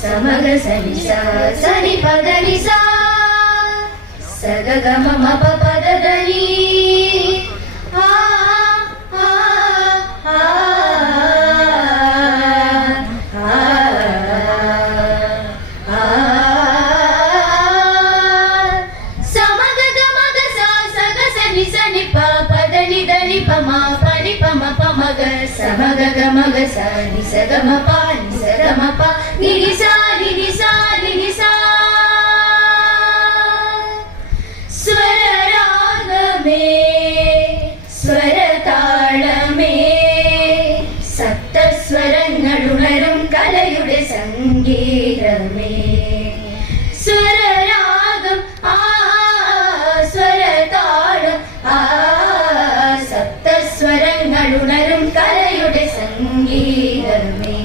Samaga sani sa sani padani sa sagaga mama papa dadani samaga gamaga sa saga sani sani pa padani dani pama pani pama pamaga samaga gamaga sa ni sagama pa Nidisa, Nidisa, Nidisa Swararagame Swaratalame Saptaswarangalunarum Kalayude Sangeetame Swararagam Swaratalam Saptaswarangalunarum Kalayude Sangeetame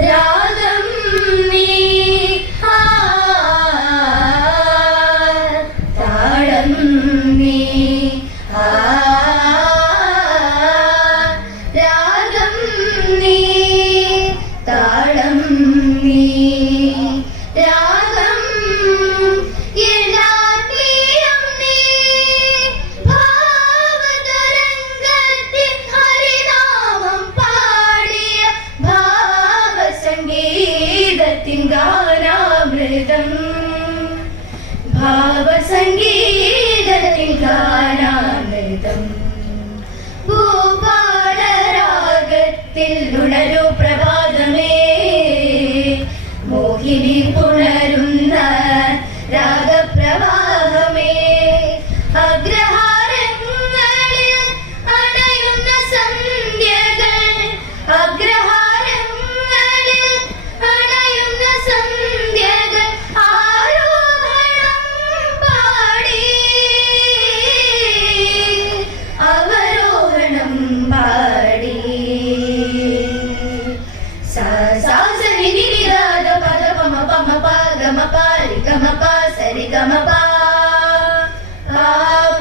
Ragam ni Talam ni Ragam ni Talam ni Ragam Yelatiyam ni Bhavatarangatin Harinamam Padiya Sangeethathil Gaanamritam Bhava Sangeethathil Gaanamritam Bhupala Ragathil Unaru Prabhadame Mohini Punarunna Raga Pravahame Agraharangalil Anayunna Sandhyagal Agraharangalil Anayunna Sandhyagal Aarohanam paadi Avarohanam paadi Sa sa sa ni ni ni da da pa da pa ma ga ma pa ri ga ma pa sa ri ga ma pa pa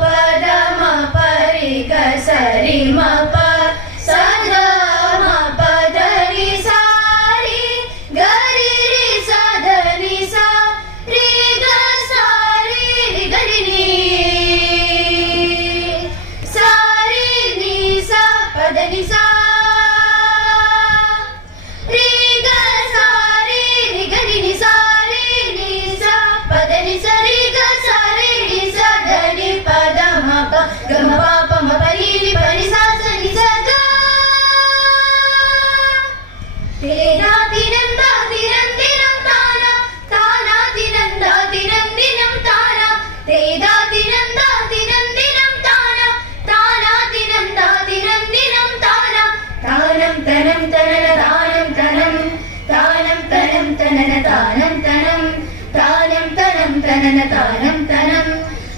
pa da ma pa ri ga sa ri ma pa sa da ma pa da ri sa ri ga ri ri sa da ri sa ri ga sa ri ri ga ri ni sa ri ni sa pa da ni sa ri ga sa ri ri ga ri ni sa ri ni sa pa da ni sa ri ga sa ri ni sa da ni pa da ma pa ga ma pa pa ma pa ri ri pa ri sa sa ni sa ga Tena dinam da dinam dinam tana tana dinam da dinam dinam tana Tena dinam da dinam dinam tana tana dinam da dinam dinam tana Tanam tanam tanana tanam tanam Tanam tanam tanana tanam tanam Tanam tanam tanana tanam tanam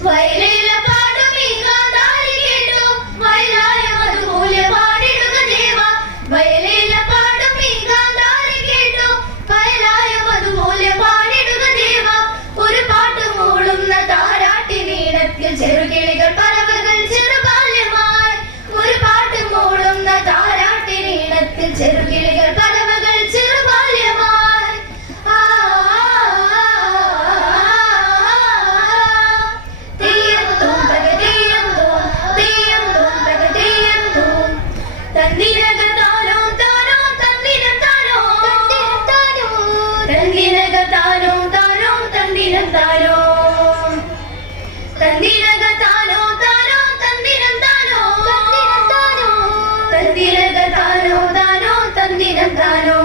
Vailila paadum ee gaandhari kettu Vailaya madhumoola paadiduga deva Vailila paadum ee gaandhari kettu Vailaya madhumoola paadiduga deva Oru paattu moolunna താരാട്ടിനീണത്തിൽ ചെറുകിളികൾ പറവകൾ ചെറുബാല്യമായി ഒരു പാട്ട് മൂളുന്ന താരാട്ടിനീണത്തിൽ ചെറുകിളികൾ പറവകൾ ചെറുബാല്യമായി തെയ്യം തൂം തക തെയ്യം തൂം തക തെയ്യം തൂം തന്നിരക താനോ താനോ തന്നിരം താനോ തന്നിരക താനോ താനോ തന്നിരം താനോ തന്നിരക താനോ താനോ തന്നിരം താനോ തന്നിരക താനോ താനോ തന്നിരം താനോ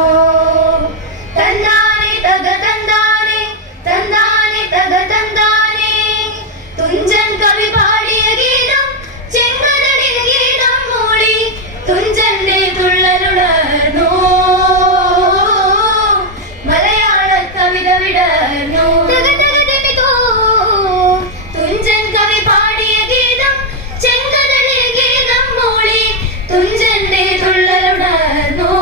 തന്നാനെ തക തന്നാനെ തന്നാനെ തക തന്നാനെ തുഞ്ചൻ കവി പാടിയ ഗീതം ചെങ്കടലിൽ ഗീതം മൂളി തുഞ്ചന്റെ തുള്ളലുണർന്നു മലയാള കവിത വിടർന്നു തുഞ്ചൻ കവി പാടിയ ഗീതം ചെങ്കടലിൽ ഗീതം മൂളി തുഞ്ചന്റെ തുള്ളലുണർന്നു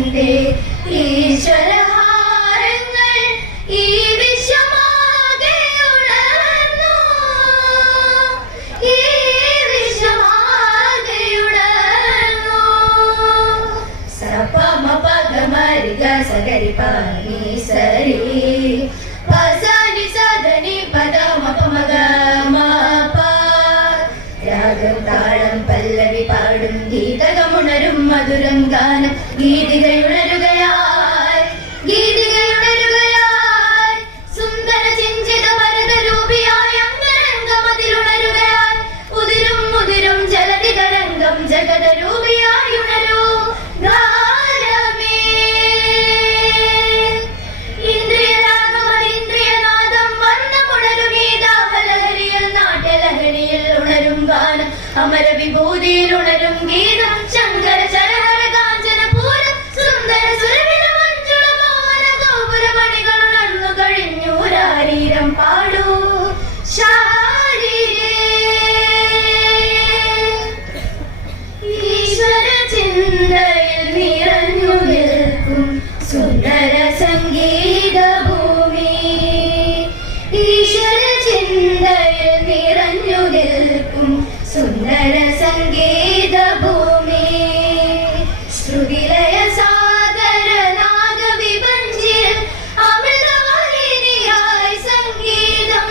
തന്റെ ഈശ്വരഹാരങ്ങൾ ഈ വിശ്വമാകെ ഉണർന്നു, ഈ വിശ്വമാകെ ഉണർന്നു. സപമ പഗമരിഗ സഗരി പനി സരി പസനി സദനി പദമ പമഗ മപ. രാഗം താളം പല്ലവി പാടും ഗീതകമുണരും മധുരം ഗാനം. ഗീതികയുണരുകയായി, ഗീതികയുണരുകയായി, സുന്ദര ചിഞ്ചിത വരദ രൂപിയായി അംഗരംഗമതിലുണരുകയായി. ഉതിരും മുതിരും ജലധി തരംഗം ജഗത രൂപിയായി ഉണരൂ ഗാനമേ. ഇന്ദ്രിയരാഗമനിന്ദ്രിയനാദം വർണ്ണമുണരും ഈ ദാഹലഹരിയിൽ നാട്യലഹരിയിൽ ഉണരും ഗാനം. അമര വിഭൂതിയിൽ ഉണരും ഗീതം ശങ്കര ശരഹര കാഞ്ചന പൂരം. സുന്ദര സുരവില മഞ്ജുള മോഹന ഗോപുരമണികൾ ഉണർന്നു കഴിഞ്ഞു. രാരീരം പാടൂ ശാരീരേ. ഈശ്വര ചിന്തയിൽ നിറഞ്ഞു നിൽക്കും സുന്ദര സംഗീത ഭൂമി. ഈശ്വര ചിന്തയിൽ നിറഞ്ഞു നിൽക്കും സുന്ദര സംഗീത ഭൂമി. ശ്രുതിലയ സാഗര നാഗവിഭഞ്ജിയിൽ അമൃതവാഹിനിയായി സംഗീതം.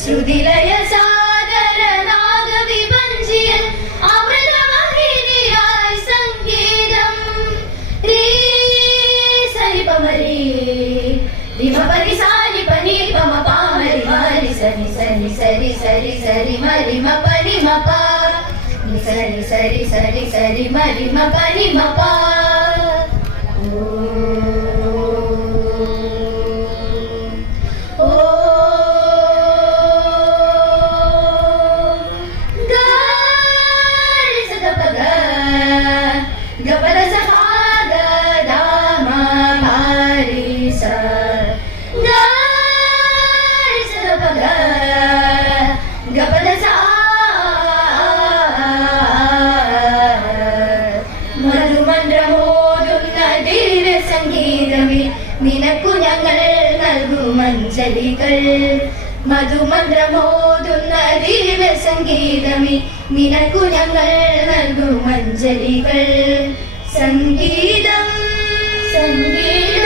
ശ്രുതിലയ സാഗര നാഗവിഭഞ്ജിയിൽ അമൃതവാഹിനിയായി സംഗീതം. രീ സരി പമരി രിമ പരി സാരി പനി പമ പാമരി മാരി സരി സരി സരി സരി സരി മരി മ പനി മ പ. സരി സരി സരി സരി മരി മ പനി മ പ. ഓ ഗാരി സ ഗ പ ഗ ഗ പ ധ സ പ ഗ ധ മ പ രി സ. ഗാരി സ ഗ പ ഗ ഗ പ ധ സ. മധുമന്ത്രമോതുന്ന ദിവ്യ സംഗീതമേ നിനക്കു ഞങ്ങൾ നൽകും അഞ്ജലികൾ. മധുമന്ത്രമോതുന്ന ദിവ്യ സംഗീതമേ നിനക്കു ഞങ്ങൾ നൽകും അഞ്ജലികൾ. സംഗീതം സംഗീതം